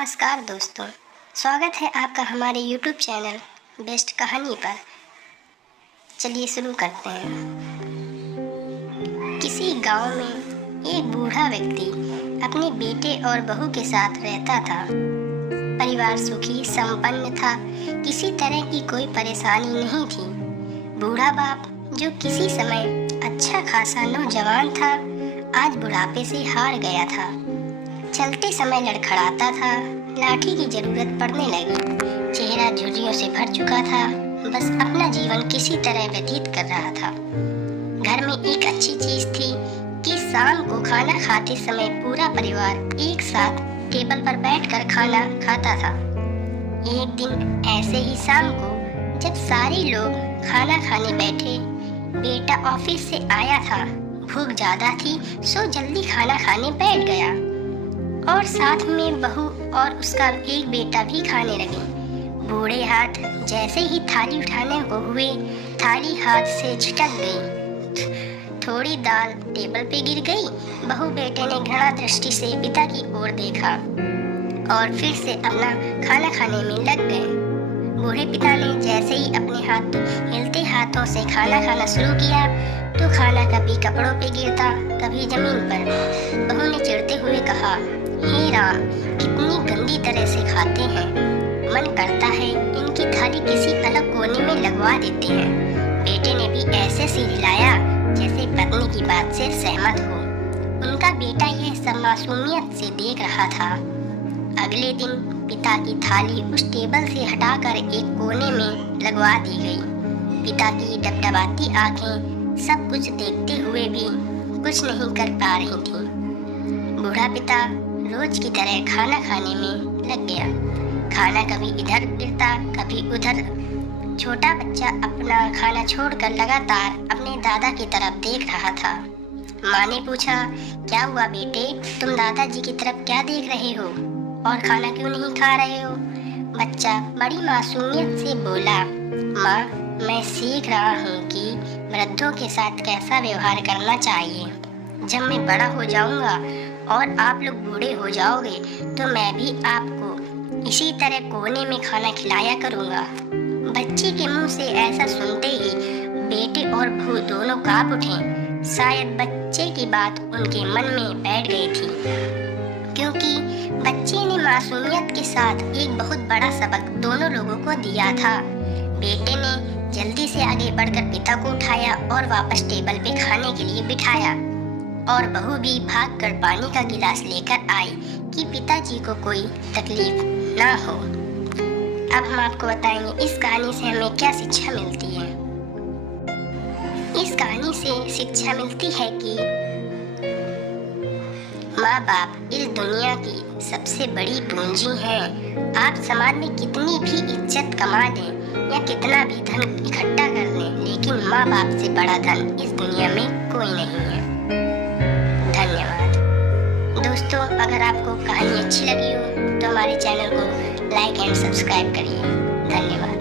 नमस्कार दोस्तों, स्वागत है आपका हमारे YouTube चैनल बेस्ट कहानी पर। चलिए शुरू करते हैं। किसी गांव में एक बूढ़ा व्यक्ति अपने बेटे और बहू के साथ रहता था। परिवार सुखी संपन्न था, किसी तरह की कोई परेशानी नहीं थी। बूढ़ा बाप जो किसी समय अच्छा खासा नौजवान था, आज बुढ़ापे से हार गया था। चलते समय लड़खड़ाता था, लाठी की जरूरत पड़ने लगी। चेहरा झुर्रियों से भर चुका था, बस अपना जीवन किसी तरह व्यतीत कर रहा था। घर में एक अच्छी चीज थी कि शाम को खाना खाते समय पूरा परिवार एक साथ टेबल पर बैठकर खाना खाता था। एक दिन ऐसे ही शाम को जब सारे लोग खाना खाने बैठे, बेटा ऑफिस से आया था। भूख ज्यादा थी सो जल्दी खाना खाने बैठ गया और साथ में बहू और उसका एक बेटा भी खाने लगे। बूढ़े हाथ जैसे ही थाली उठाने को हुए, थाली हाथ से झटक गई। थोड़ी दाल टेबल पे गिर गई। बहू बेटे ने घृणा दृष्टि से पिता की ओर देखा और फिर से अपना खाना खाने में लग गए। बूढ़े पिता ने जैसे ही अपने हिलते हाथों से खाना खाना शुरू किया तो खाना कभी कपड़ों पे गिरता, कभी जमीन पर। बहू ने चिढ़ते हुए कहा, हे राम, कितनी गंदी तरह से खाते हैं। मन करता है इनकी थाली किसी अलग कोने में लगवा देते हैं। बेटे ने भी ऐसे सिर हिलाया जैसे पत्नी की बात से सहमत हो। उनका बेटा यह सब मासूमियत से देख रहा था। अगले दिन पिता की थाली उस टेबल से हटाकर एक कोने में लगवा दी गई। पिता की डबडबाती आंखें सब कुछ देखते हुए भी कुछ नहीं कर पा रही थी। बूढ़ा पिता रोज की तरह खाना खाने में लग गया। खाना कभी इधर गिरता, कभी उधर। छोटा बच्चा अपना खाना छोड़कर लगातार अपने दादा की तरफ देख रहा था। माँ ने पूछा, क्या हुआ बेटे, तुम दादाजी की तरफ क्या देख रहे हो और खाना क्यों नहीं खा रहे हो? बच्चा बड़ी मासूमियत से बोला, माँ, मैं सीख रहा हूँ कि वृद्धों के साथ कैसा व्यवहार करना चाहिए। जब मैं बड़ा हो जाऊंगा और आप लोग बूढ़े हो जाओगे तो मैं भी आपको इसी तरह कोने में खाना खिलाया करूंगा। बच्चे के मुंह से ऐसा सुनते ही बेटे और बहू दोनों कांप उठे। शायद बच्चे की बात उनके मन में बैठ गई थी, क्योंकि बच्चे ने मासूमियत के साथ एक बहुत बड़ा सबक दोनों लोगों को दिया था। बेटे ने जल्दी से आगे बढ़कर पिता को उठाया और वापस टेबल पे खाने के लिए बिठाया और बहू भी भागकर पानी का गिलास लेकर आई कि पिताजी को कोई तकलीफ ना हो। अब हम आपको बताएंगे इस कहानी से हमें क्या शिक्षा मिलती है। इस कहानी से शिक्षा मिलती है कि माँ बाप इस दुनिया की सबसे बड़ी पूंजी हैं। आप समाज में कितनी भी इज्जत कमा लें या कितना भी धन इकट्ठा कर लें, लेकिन माँ बाप से बड़ा धन इस दुनिया में कोई नहीं है। धन्यवाद दोस्तों, अगर आपको कहानी अच्छी लगी हो तो हमारे चैनल को लाइक एंड सब्सक्राइब करिए। धन्यवाद।